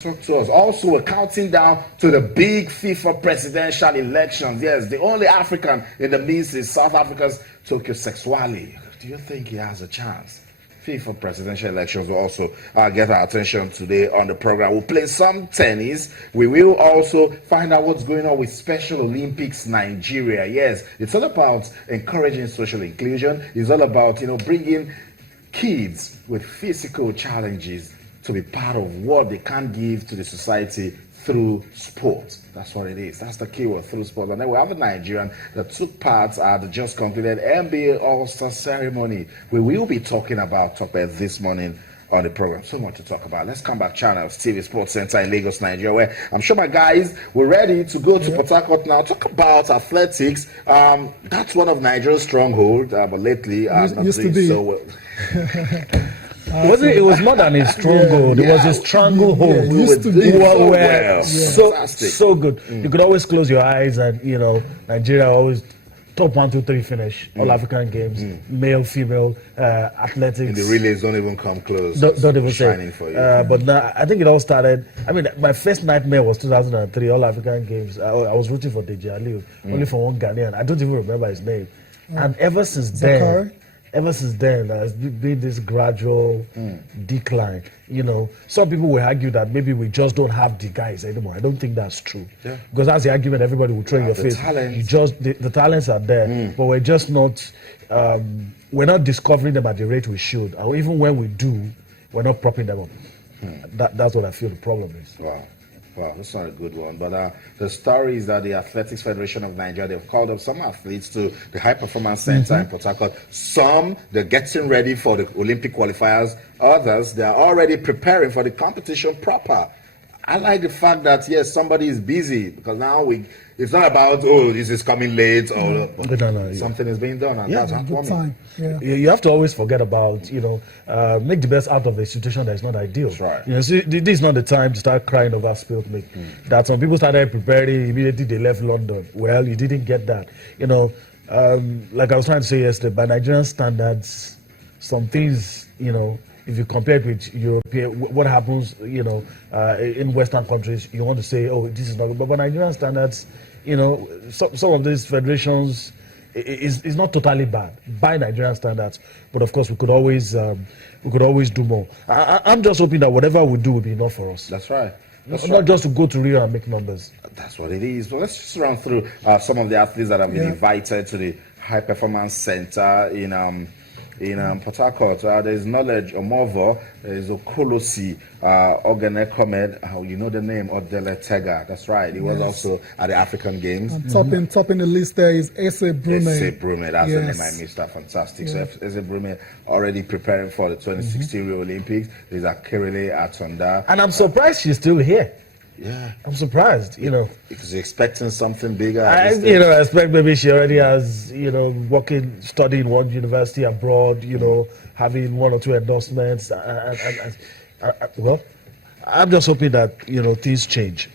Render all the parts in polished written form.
Talk to us. Also, we're counting down to the big FIFA presidential elections. Yes, the only African in the midst is South Africa's Tokyo Sexwale. Do you think he has a chance? FIFA presidential elections will also get our attention today on the program. We'll play some tennis. We will also find out what's going on with Special Olympics Nigeria. Yes, it's all about encouraging social inclusion. It's all about, bringing kids with physical challenges to be part of what they can give to the society through sport. That's what it is. That's the keyword, through sport. And then we have a Nigerian that took part at the just completed NBA All-Star ceremony. We will be talking about this morning on the program. So much to talk about. Let's come back. Channels TV Sports Center in Lagos, Nigeria, where I'm sure my guys were ready to go to Port Harcourt now. Talk about athletics. That's one of Nigeria's strongholds, but lately not doing so well. It was more than a stronghold. It was a stranglehold. We were doing so good. You could always close your eyes and, Nigeria always top 1, 2, 3 finish. All African games, male, female, athletics. And the relays don't even come close. Don't even shining say. For you. But now, I think it all started. My first nightmare was 2003, All African Games. I was rooting for Deji Aliu, only for one Ghanaian. I don't even remember his name. And ever since then, there's been this gradual decline. Some people will argue that maybe we just don't have the guys anymore. I don't think that's true. Yeah. Because that's the argument everybody will throw in your face. The talents are there, but we're just not. We're not discovering them at the rate we should. Or even when we do, we're not propping them up. That's what I feel the problem is. Wow, that's not a good one. But the story is that the Athletics Federation of Nigeria, they've called up some athletes to the High Performance Center in Port Harcourt. Some, they're getting ready for the Olympic qualifiers. Others, they're already preparing for the competition proper. I like the fact that, yes, somebody is busy, because now it's not about, this is coming late, or something is being done. And that's good time. Yeah. You have to always forget about, make the best out of a situation that is not ideal. That's right. So this is not the time to start crying over spilled milk. That some people started preparing, immediately they left London. Well, you didn't get that. Like I was trying to say yesterday, by Nigerian standards, some things, if you compare it with European, what happens, in Western countries, you want to say, this is not good. But by Nigerian standards, some of these federations is not totally bad by Nigerian standards. But of course, we could always do more. I'm just hoping that whatever we do will be enough for us. That's right. Not just to go to Rio and make numbers. That's what it is. Well, let's just run through some of the athletes that have been invited to the High Performance Center in Port Harcourt. There's Knowledge Omovo, there's Okolosi, Ogene Komed, you know the name, Odele Tega. That's right. He was also at the African Games. And topping the list there is Ese Brume. Ese Brume, that's the name I missed. That fantastic. So Ese Brume already preparing for the 2016 Rio Olympics. There's Akerele Atonda. And I'm surprised she's still here. Yeah, I'm surprised, because you're expecting something bigger. I expect maybe she already has, studying one university abroad, having 1 or 2 endorsements. Well, I'm just hoping that, things change.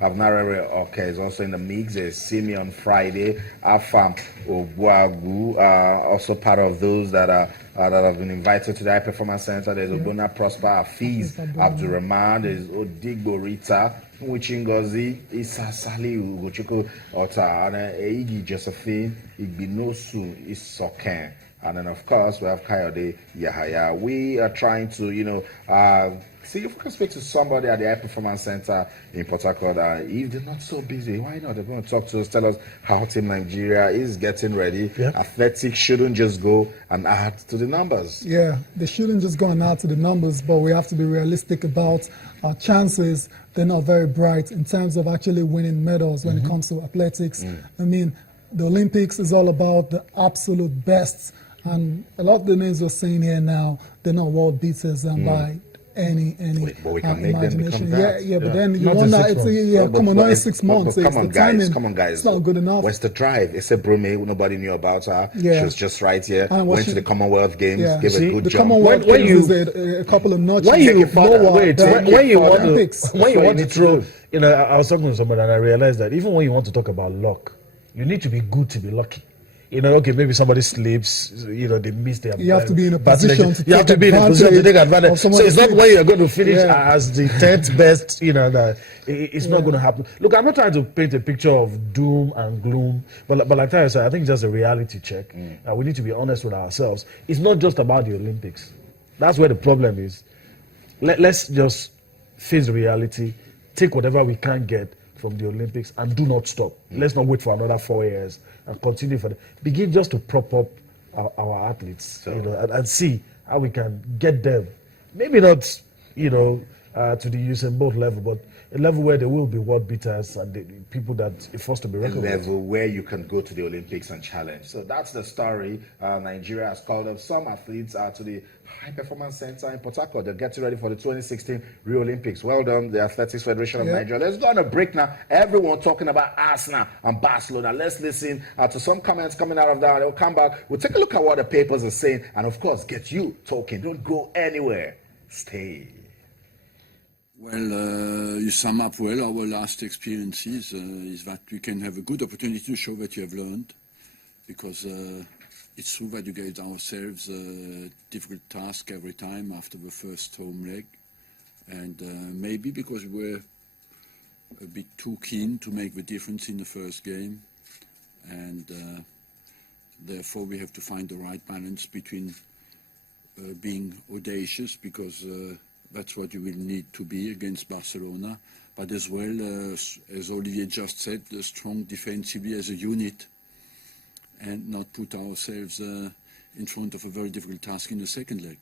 Avnarere Oke is also in the mix. There's Simeon Friday, Afam Obuagu, also part of those that have been invited to the High Performance Center. There's Obuna Prosper, Afiz Abdurrahman, there's Odigbo Rita, Mwichingozi, Isa Sali Ugochukwu Ota, and Eigi Josephine, Igbinosu Isoken. And then, of course, we have Kayode Yahaya. We are trying to, see if we can speak to somebody at the High Performance Center in Port Harcourt. If they're not so busy, why not? They're going to talk to us, tell us how Team Nigeria is getting ready. Yeah. Athletics shouldn't just go and add to the numbers. Yeah, they shouldn't just go and add to the numbers, but we have to be realistic about our chances. They're not very bright in terms of actually winning medals when it comes to athletics. The Olympics is all about the absolute best. And a lot of the names we're saying here now, they're not world beaters by any but we can make them become that. But then you wonder, not in 6 months. Come on, guys. It's not good enough. Where's the drive? It's a Brume, nobody knew about her. She was just right here. Went to the Commonwealth Games, gave a good the jump. Commonwealth Games is a couple of notches. When you want to throw, I was talking to somebody and I realized that even when you want to talk about luck, you need to be good to be lucky. You know, okay, maybe somebody sleeps, you know, they miss their. You have to be in a battling. position to You have to take be in a position to take advantage. of So someone's it's not sleep. when you're going to finish Yeah. as the 10th best, you know, that it's not going to happen. Look, I'm not trying to paint a picture of doom and gloom, but like I said, I think it's just a reality check. We need to be honest with ourselves. It's not just about the Olympics. That's where the problem is. Let's just face the reality, take whatever we can get from the Olympics, and do not stop. Let's not wait for another 4 years and continue for begin just to prop up our athletes, you know, and see how we can get them. Maybe not, you know, to the Usain Bolt level, but a level where there will be world beaters and the people that are forced to be A reckoned with. level where you can go to the Olympics and challenge. So that's the story. Nigeria has called up some athletes to the High Performance Center in Port Harcourt. They're getting ready for the 2016 Rio Olympics. Well done, the Athletics Federation of Nigeria. Let's go on a break now. Everyone talking about Arsenal and Barcelona. Let's listen to some comments coming out of that. We'll come back. We'll take a look at what the papers are saying, and of course, get you talking. Don't go anywhere. Stay. Well, you sum up well our last experiences, is that we can have a good opportunity to show what you have learned, because it's true that you gave ourselves a difficult task every time after the first home leg, and maybe because we were a bit too keen to make the difference in the first game, and therefore we have to find the right balance between being audacious, because that's what you will need to be against Barcelona, but as well, as Olivier just said, strong defensively as a unit, and not put ourselves in front of a very difficult task in the second leg.